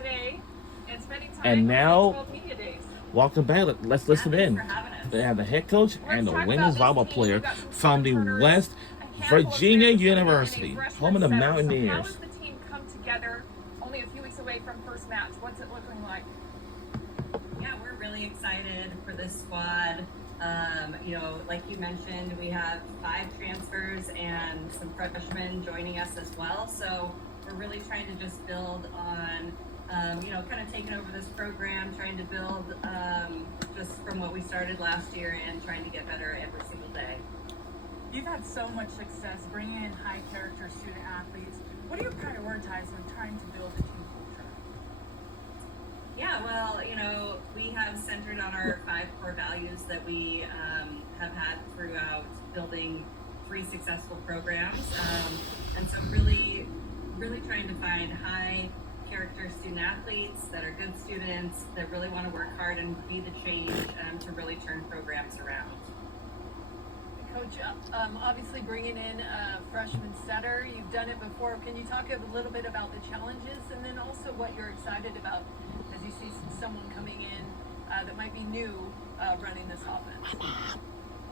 today and spending time And on now, World Media Days. welcome back. Let's listen Thanks in. for having us. They have the head coach and Let's the talk women's about volleyball this team. player We've got some from the returners, West a handful of Virginia transfers, University, and a freshman home of the setter. So how Mountaineers. has the team come together only a few weeks away from first match? What's it looking like? Yeah, we're really excited for this squad. Like you mentioned, we have 5 transfers and some freshmen joining us as well. So we're really trying to just build on, kind of taking over this program, trying to build just from what we started last year and trying to get better every single day. You've had so much success bringing in high character student athletes. What do you prioritize when trying to build a team culture? Yeah, well, we have centered on our 5 core values that we have had throughout building 3 successful programs. And so really trying to find high character student athletes that are good students, that really want to work hard and be the change to really turn programs around. Coach, obviously bringing in a freshman setter, you've done it before. Can you talk a little bit about the challenges and then also what you're excited about as you see someone coming in that might be new running this offense?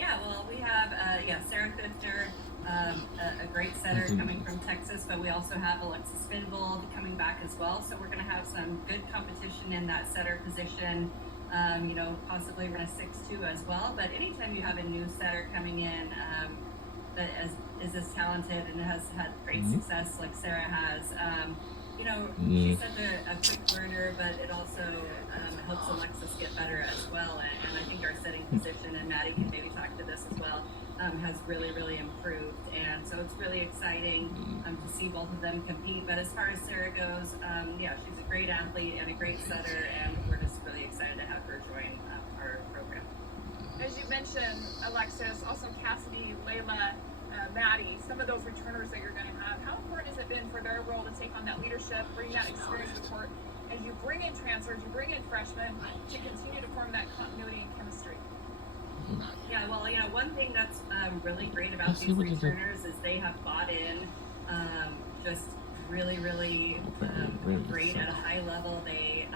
Yeah, well, we have Sarah Kushner, a great setter coming from Texas, but we also have Alexis Finvold coming back as well. So we're going to have some good competition in that setter position. Possibly run a 6-2 as well. But anytime you have a new setter coming in that is as talented and has had great success like Sarah has, she's such a quick learner, but it also helps Alexis get better as well. And I think our setting position, and Maddie can maybe talk to this as well, has really, really improved. And so it's really exciting to see both of them compete. But as far as Sarah goes, she's a great athlete and a great setter, and we're just really excited to have her join our program. As you mentioned, Alexis, also Cassidy, Layla, Maddie, some of those returners that you're going to have, how important has it been for their role to take on that leadership, bring that experience to court, as you bring in transfers, you bring in freshmen to continue to form that continuity and chemistry? Yeah, well, one thing that's really great about these returners is they have bought in just really, really great at a high level. They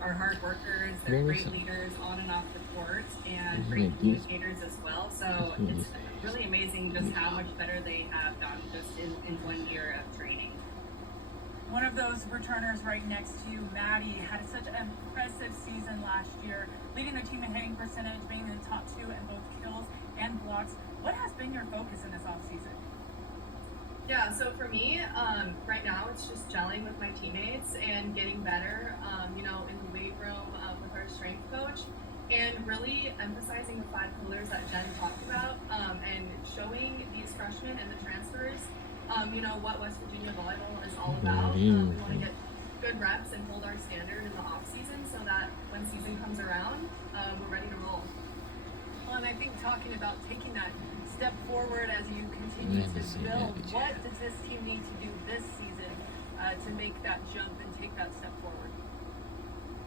are hard workers, they're great leaders on and off the court, and great communicators as well. So it's really amazing just how much better they have done just in 1 year of training. One of those returners right next to you, Maddie, had such an impressive season last year, leading their team in hitting percentage, being in the top 2 in both kills and blocks. What has been your focus in this offseason? Yeah, so for me, right now it's just gelling with my teammates and getting better, in the weight room with our strength coach, and really emphasizing the 5 pillars that Jen talked about, and showing these freshmen and the transfers, what West Virginia volleyball is all about. We want to get good reps and hold our standard in the off season so that when season comes around, we're ready to roll. Well, and I think talking about taking that step forward as you continue to build, what does this team need to do this season to make that jump and take that step forward?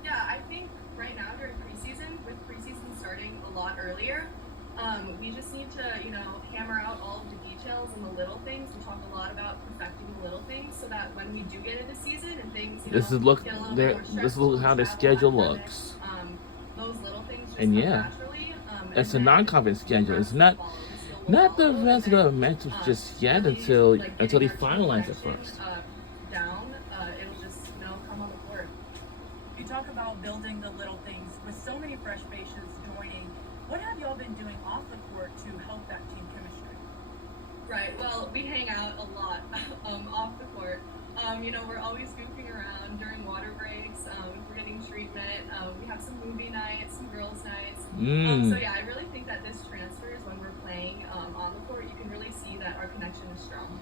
Yeah, I think right now during preseason, with preseason starting a lot earlier, we just need to, hammer out all of the details and the little things. We talk a lot about perfecting the little things so that when we do get into season and things, get a little bit more this is how the schedule looks. Those little things just And come yeah, naturally. it's a non-conference schedule. It's not the rest of the matches just yet until they finalize it first. It'll just come on the court. You talk about building the little things. With so many fresh faces joining, what have y'all been doing off the court to help that team chemistry? Right, well, we hang out a lot off the court. We're always goofing around during water breaks. If we're getting treatment, we have some movie nights, some girls' nights. So yeah, I really think that this transfers when we're playing on the court. You can really see that our connection is strong.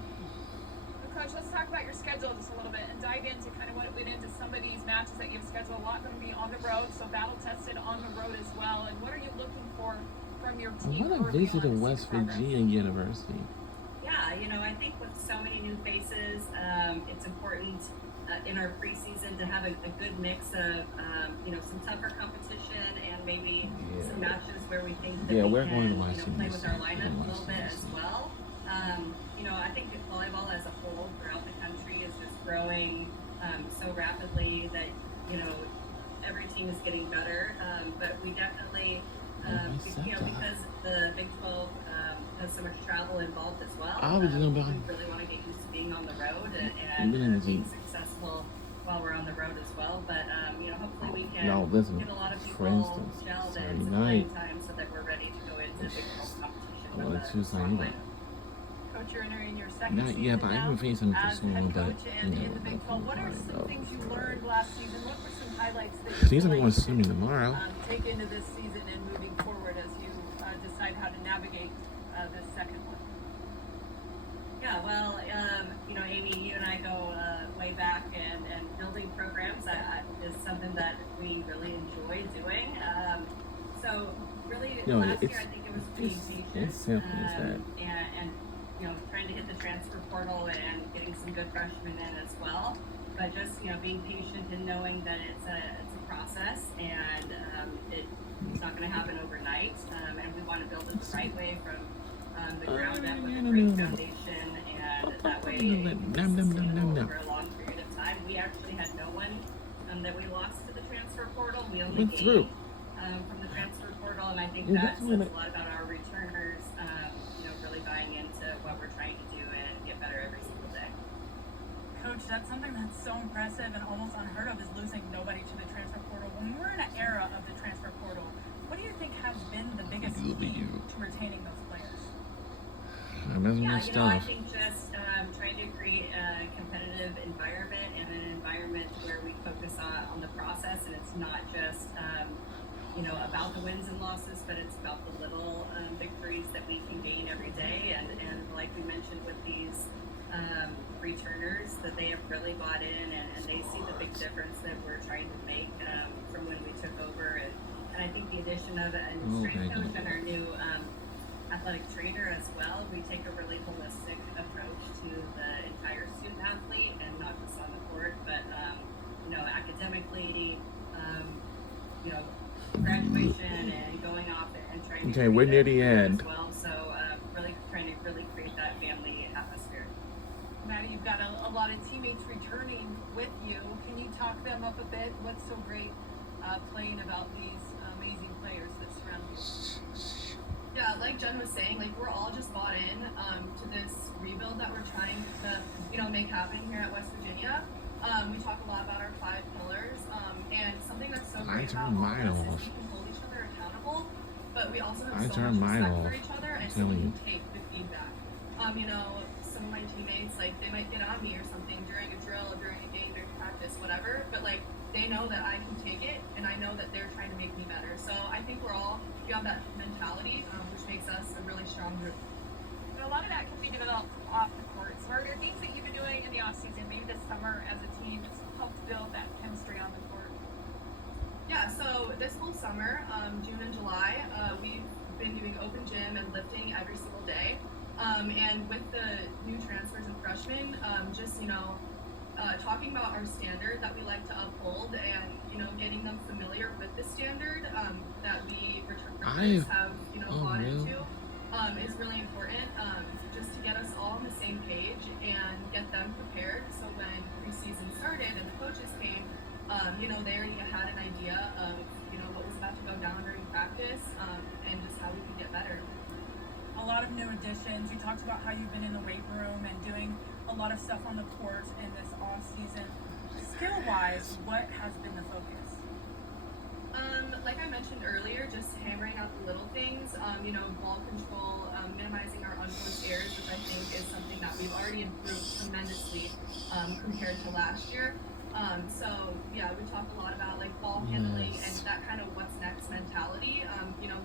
Coach, let's talk about your schedule just a little bit and dive into kind of what went into some of these matches that you've scheduled. A lot going to be on the road, so battle tested on the road as well. And what are you looking for from your team? What a visit in West Virginia University. Yeah, I think with so many new faces, it's important in our preseason to have a good mix of, some tougher competition and maybe some matches where we think that we can, play with our lineup a little bit as well. I think volleyball as a whole throughout the country is just growing so rapidly that, you know, every team is getting better. But we definitely, because the Big 12 has so much travel involved as well, we really want to get used to being on the road and being successful while we're on the road as well. But, hopefully we can get a lot of people gelled into playing time so that we're ready to go into Big 12 competition with a strong lineup. Coach, you're entering your second Not season yet, but now I've been facing as soon, head but coach and you in the know, Big 12. What are some no, things you for- learned last season? What were some highlights that These you are feel going swimming tomorrow. take into this season and moving forward as you decide how to navigate this second one? Yeah, well, Amy, you and I go way back, and building programs is something that we really enjoy doing. So really, No, last year it's- I think it was being it's- patient, it's simple as that. and trying to hit the transfer portal and getting some good freshmen in as well. But just being patient and knowing that it's a process, and it's not going to happen overnight, and we want to build it the right way from the ground up with a great foundation, and that way it's sustainable over a long period of time. We actually had no one that we lost to the transfer portal. We only Went through. gained from the transfer portal, and I think Yeah, that that's says what a lot about our returners, really buying into what we're trying to do and get better every single day. Coach, that's something that's so impressive and almost unheard of, is losing nobody to the transfer portal. When we're in an era of the transfer portal, what do you think has been the biggest key to retaining those players? I think just trying to create a competitive environment, and an environment where we focus on the process, and it's not just about the wins and losses, but it's about the little victories that we can gain every day. And like we mentioned with these returners, that they have really bought in, and they see the big difference that we're trying to make from when we took over. And I think the addition of a new strength coach and our new athletic trainer as well, we take a really holistic approach to the entire student athlete, and not just on the court, but academically, graduation and going off and trying to. Okay, we're near the end. As well, so really trying to create that family atmosphere. Maddie, you've got a lot of teammates returning with you. Can you talk them up a bit? What's so great playing about these amazing players that surround you? Yeah, like Jen was saying, like we're all just bought in to this rebuild that we're trying to, make happen here at West Virginia. We talk a lot about our 5 pillars, and something that's so great about all of us is we can hold each other accountable, but we also have so much respect for each other, and so we can take the feedback. Some of my teammates, like, they might get on me or something during a drill, during a game, during practice, whatever, but like they know that I can take it, and I know that they're trying to make me better. So I think we have that mentality, which makes us a really strong group. But a lot of that can be developed off the court. So are there things that you've been doing in the off season, maybe this summer as a team, that's helped build that chemistry on the court? Yeah, so this whole summer, June and July, we've been doing open gym and lifting every single day. And with the new transfers and freshmen, talking about our standard that we like to uphold, and getting them familiar with the standard that we returners have bought into is really important, just to get us all on the same page and get them prepared. So when preseason started and the coaches came, they already had an idea of what was about to go down during practice, and just how we could get better. A lot of new additions. You talked about how you've been in the weight room and doing a lot of stuff on the court in this off season. Skill-wise, what has been the focus? Like I mentioned earlier, just hammering out the little things. Ball control, minimizing our unforced errors, which I think is something that we've already improved tremendously compared to last year. We talk a lot about like ball handling and that kind of what's next mentality.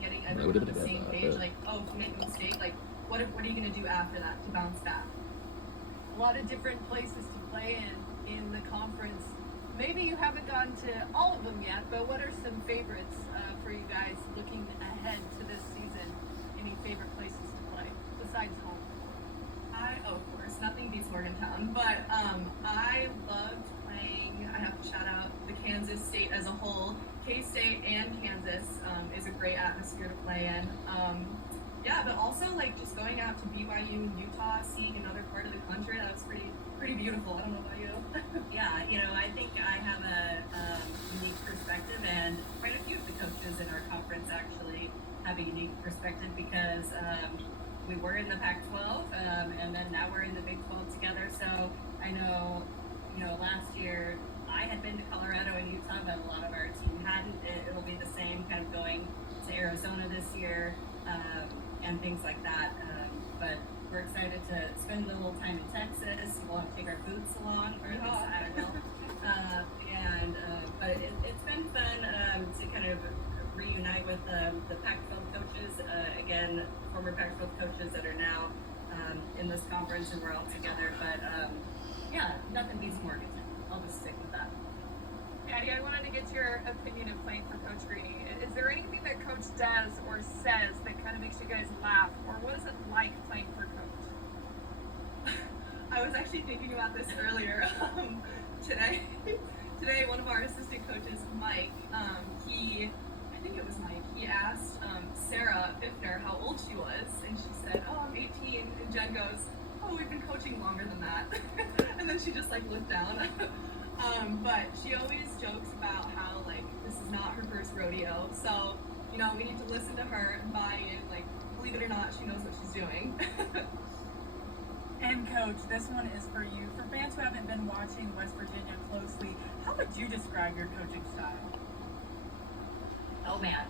Getting everyone on the same page. Like, oh, if you make a mistake, like what are you gonna do after that to bounce back? A lot of different places to play in the conference. Maybe you haven't gone to all of them yet, but what are some favorites for you guys looking ahead to this season? Any favorite places to play besides home? Of course, nothing beats Morgantown, but I loved playing. I have to shout out the Kansas State as a whole. K-State and Kansas is a great atmosphere to play in. But also like just going out to BYU and Utah, seeing another part of the country, that was pretty beautiful. I don't know about you. Yeah, we were in the Pac-12, and then now we're in the Big 12 together. So I know, last year I had been to Colorado and Utah, but a lot of our team hadn't. It'll be the same, kind of going to Arizona this year, and things like that. But we're excited to spend a little time in Texas. We'll have to take our boots along, or at least I will. But it's been fun to kind of reunite with the Pac-12 coaches. Again, former Pac-12 coaches that are now in this conference, and we're all together. But yeah, nothing beats Morgantown. I'll just stick with that. Maddie, I wanted to get your opinion of playing for Coach Greeny. Is there anything that Coach does or says that kind of makes you guys laugh, or what is it like playing for Coach? I was actually thinking about this earlier. Today, one of our assistant coaches, Mike, I think it was Mike, he asked Sarah Biffner how old she was, and she said, "Oh, I'm 18." And Jen goes, "Oh, we've been coaching longer than that." And then she just looked down. But she always jokes about how this is not her first rodeo, so we need to listen to her and buy in. Believe it or not, she knows what she's doing. And Coach, this one is for you. For fans who haven't been watching West Virginia closely, how would you describe your coaching style? Oh man.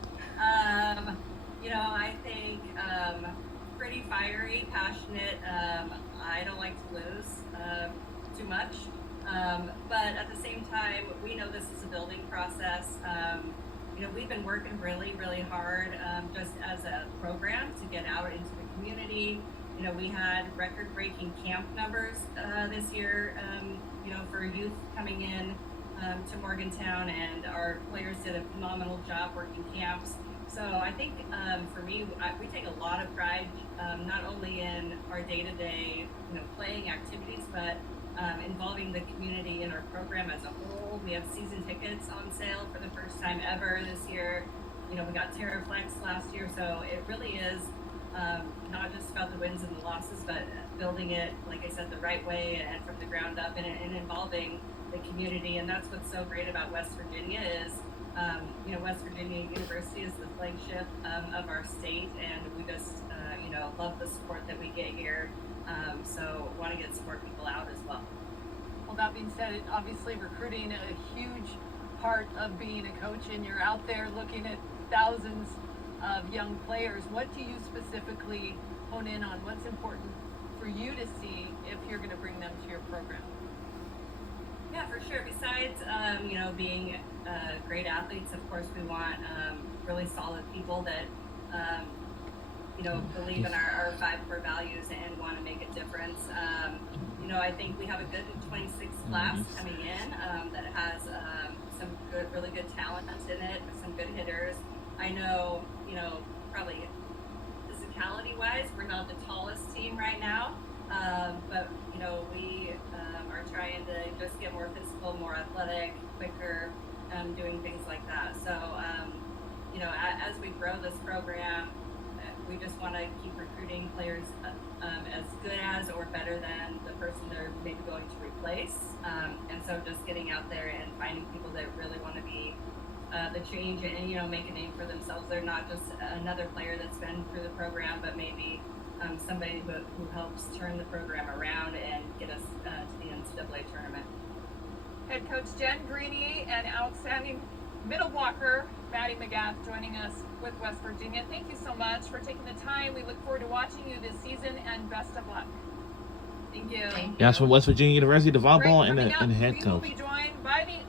I think pretty fiery, passionate. I don't like to lose too much. But at the same time, we know this is a building process. We've been working really, really hard just as a program to get out into the community. We had record-breaking camp numbers this year, for youth coming in to Morgantown, and our players did a phenomenal job working camps. So I think for me, we take a lot of pride not only in our day-to-day, playing activities, but involving the community in our program as a whole. We have season tickets on sale for the first time ever this year. We got TerraFlex last year, so it really is not just about the wins and the losses, but building it, like I said, the right way and from the ground up, and involving the community. And that's what's so great about West Virginia is, West Virginia University is the flagship of our state, and we just, love the support that we get here. So want to get some more people out as well. Well, that being said, obviously recruiting a huge part of being a coach, and you're out there looking at thousands of young players. What do you specifically hone in on? What's important for you to see if you're going to bring them to your program? Yeah, for sure. Besides, being great athletes, of course, we want really solid people that, believe in our 5 core values and want to make a difference. I think we have a good 26 class coming in that has some really good talent in it, with some good hitters. I know, probably physicality-wise, we're not the tallest team right now, but, we are trying to just get more physical, more athletic, quicker, doing things like that. So, as we grow this program, we just want to keep recruiting players as good as or better than the person they're maybe going to replace. And so just getting out there and finding people that really want to be the change and, make a name for themselves. They're not just another player that's been through the program, but maybe somebody who helps turn the program around and get us to the NCAA tournament. Head coach Jen Greeny and outstanding middle blocker Maddie McGath joining us with West Virginia. Thank you so much for taking the time. We look forward to watching you this season, and best of luck. Thank you. Yeah, that's from West Virginia University, the volleyball Great. and the Coming up, head we will coach. be joined